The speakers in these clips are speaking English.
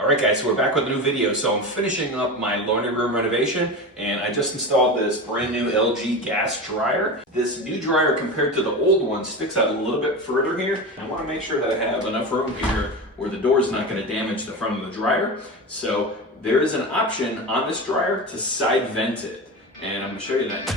Alright guys, so we're back with a new video. So I'm finishing up my laundry room renovation and I just installed this brand new LG gas dryer. This new dryer compared to the old one sticks out a little bit further here. I want to make sure that I have enough room here where the door is not going to damage the front of the dryer. So there is an option on this dryer to side vent it, and I'm going to show you that.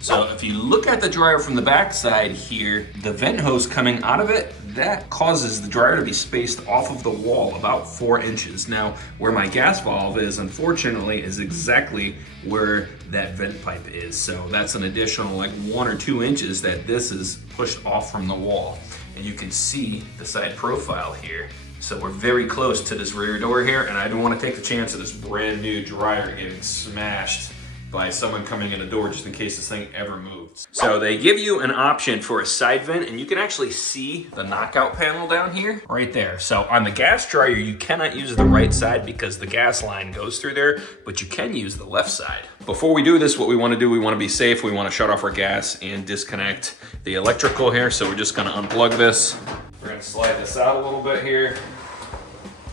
So if you look at the dryer from the back side here, the vent hose coming out of it, that causes the dryer to be spaced off of the wall about 4 inches. Now, where my gas valve is, unfortunately, is exactly where that vent pipe is. So that's an additional like 1 or 2 inches that this is pushed off from the wall. And you can see the side profile here. So we're very close to this rear door here, and I don't want to take the chance of this brand new dryer getting smashed by someone coming in the door just in case this thing ever moves. So they give you an option for a side vent, and you can actually see the knockout panel down here, right there. So on the gas dryer, you cannot use the right side because the gas line goes through there, but you can use the left side. Before we do this, what we want to do, we want to be safe. We want to shut off our gas and disconnect the electrical here. So we're just going to unplug this. We're going to slide this out a little bit here,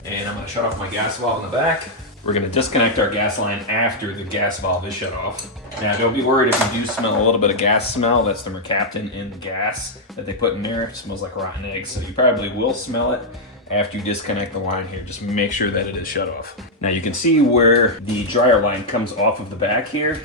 and I'm going to shut off my gas valve in the back. We're going to disconnect our gas line after the gas valve is shut off. Now, don't be worried if you do smell a little bit of gas smell. That's the mercaptan in the gas that they put in there. It smells like rotten eggs, so you probably will smell it after you disconnect the line here. Just make sure that it is shut off. Now, you can see where the dryer line comes off of the back here.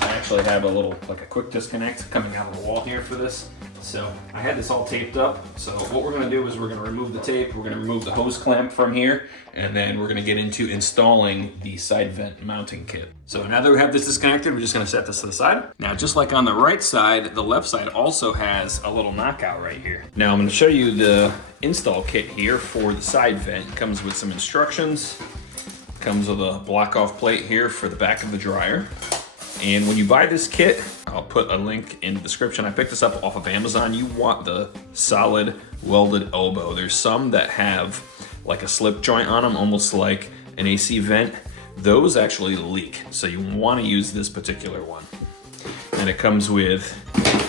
I actually have a little, like a quick disconnect coming out of the wall here for this. So I had this all taped up. So what we're gonna do is we're gonna remove the tape, we're gonna remove the hose clamp from here, and then we're gonna get into installing the side vent mounting kit. So now that we have this disconnected, we're just gonna set this to the side. Now, just like on the right side, the left side also has a little knockout right here. Now I'm gonna show you the install kit here for the side vent. It comes with some instructions, comes with a block off plate here for the back of the dryer. And when you buy this kit, I'll put a link in the description. I picked this up off of Amazon. You want the solid welded elbow. There's some that have like a slip joint on them, almost like an AC vent. Those actually leak, so you want to use this particular one. And it comes with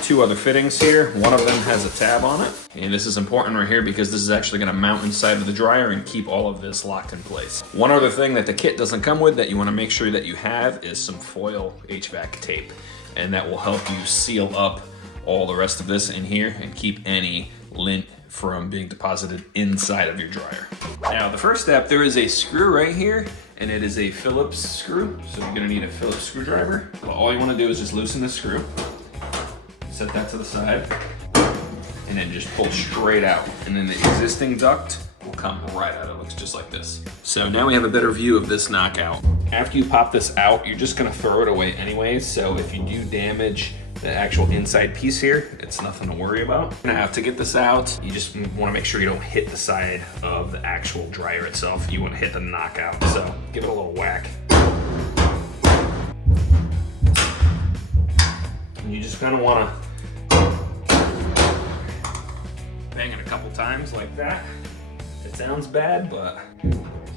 2 other fittings here. One of them has a tab on it. And this is important right here because this is actually going to mount inside of the dryer and keep all of this locked in place. One other thing that the kit doesn't come with that you want to make sure that you have is some foil HVAC tape. And that will help you seal up all the rest of this in here and keep any lint from being deposited inside of your dryer. Now, the first step, there is a screw right here, and it is a Phillips screw. So you're gonna need a Phillips screwdriver. So all you wanna do is just loosen the screw, set that to the side, and then just pull straight out. And then the existing duct will come right out. It looks just like this. So now we have a better view of this knockout. After you pop this out, you're just gonna throw it away anyways. So if you do damage the actual inside piece here, it's nothing to worry about. Now, to get this out, you just wanna make sure you don't hit the side of the actual dryer itself. You wanna hit the knockout. So give it a little whack. And you just kinda wanna bang it a couple times like that. It sounds bad, but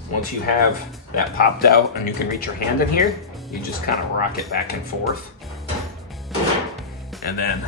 once you have that popped out and you can reach your hand in here, you just kind of rock it back and forth. And then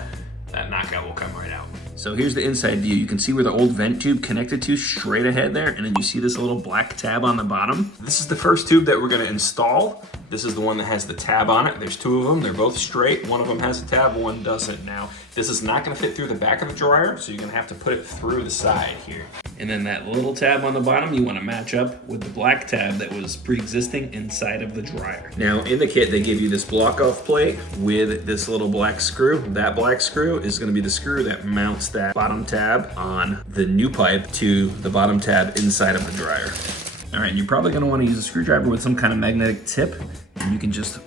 that knockout will come right out. So here's the inside view. You can see where the old vent tube connected to straight ahead there, and then you see this little black tab on the bottom. This is the first tube that we're gonna install. This is the one that has the tab on it. There's 2 of them, they're both straight. One of them has a tab, one doesn't. Now, this is not gonna fit through the back of the dryer, so you're gonna have to put it through the side here. And then that little tab on the bottom, you wanna match up with the black tab that was pre-existing inside of the dryer. Now, in the kit, they give you this block-off plate with this little black screw. That black screw is gonna be the screw that mounts that bottom tab on the new pipe to the bottom tab inside of the dryer. All right, you're probably gonna wanna use a screwdriver with some kind of magnetic tip, and you can just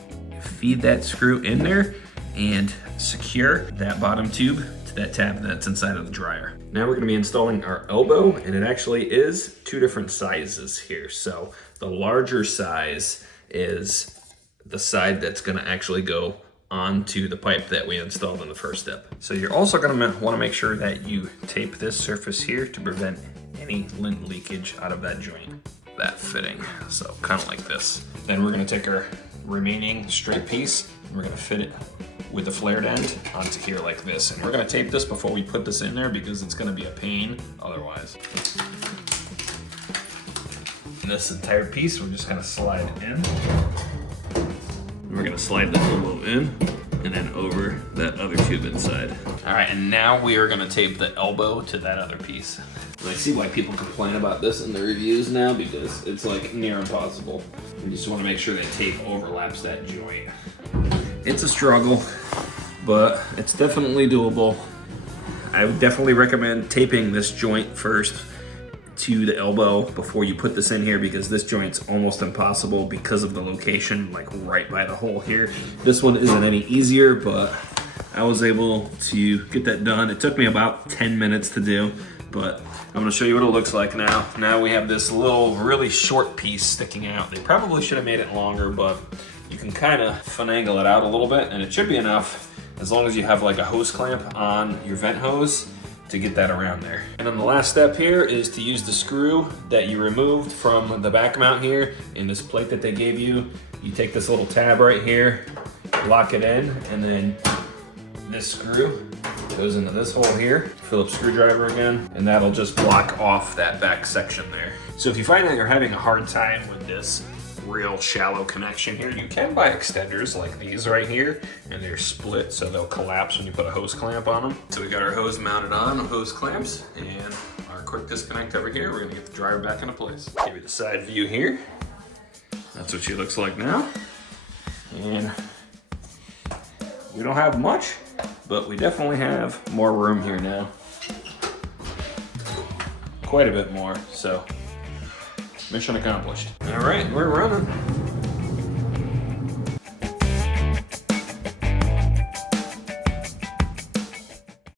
feed that screw in there and secure that bottom tube to that tab that's inside of the dryer. Now we're gonna be installing our elbow, and it actually is 2 different sizes here. So the larger size is the side that's gonna actually go onto the pipe that we installed in the first step. So you're also gonna wanna make sure that you tape this surface here to prevent any lint leakage out of that joint, that fitting. So kind of like this. Then we're gonna take our remaining straight piece and we're gonna fit it with the flared end onto here like this. And we're gonna tape this before we put this in there because it's gonna be a pain otherwise. And this entire piece, we're just gonna slide in. And we're gonna slide the elbow in and then over that other tube inside. All right, and now we are gonna tape the elbow to that other piece. And I see why people complain about this in the reviews now because it's like near impossible. You just wanna make sure that tape overlaps that joint. It's a struggle, but it's definitely doable. I would definitely recommend taping this joint first to the elbow before you put this in here because this joint's almost impossible because of the location, like right by the hole here. This one isn't any easier, but I was able to get that done. It took me about 10 minutes to do, but I'm gonna show you what it looks like now. Now we have this little really short piece sticking out. They probably should have made it longer, but you can kind of finagle it out a little bit and it should be enough as long as you have like a hose clamp on your vent hose to get that around there. And then the last step here is to use the screw that you removed from the back mount here in this plate that they gave you. You take this little tab right here, lock it in, and then this screw goes into this hole here. Phillips screwdriver again, and that'll just block off that back section there. So if you find that you're having a hard time with this real shallow connection here, you can buy extenders like these right here, and they're split so they'll collapse when you put a hose clamp on them. So we got our hose mounted on hose clamps and our quick disconnect over here. We're gonna get the dryer back into place. Give you the side view here. That's what she looks like now. And we don't have much, but we definitely have more room here now. Quite a bit more, so mission accomplished. All right, we're running.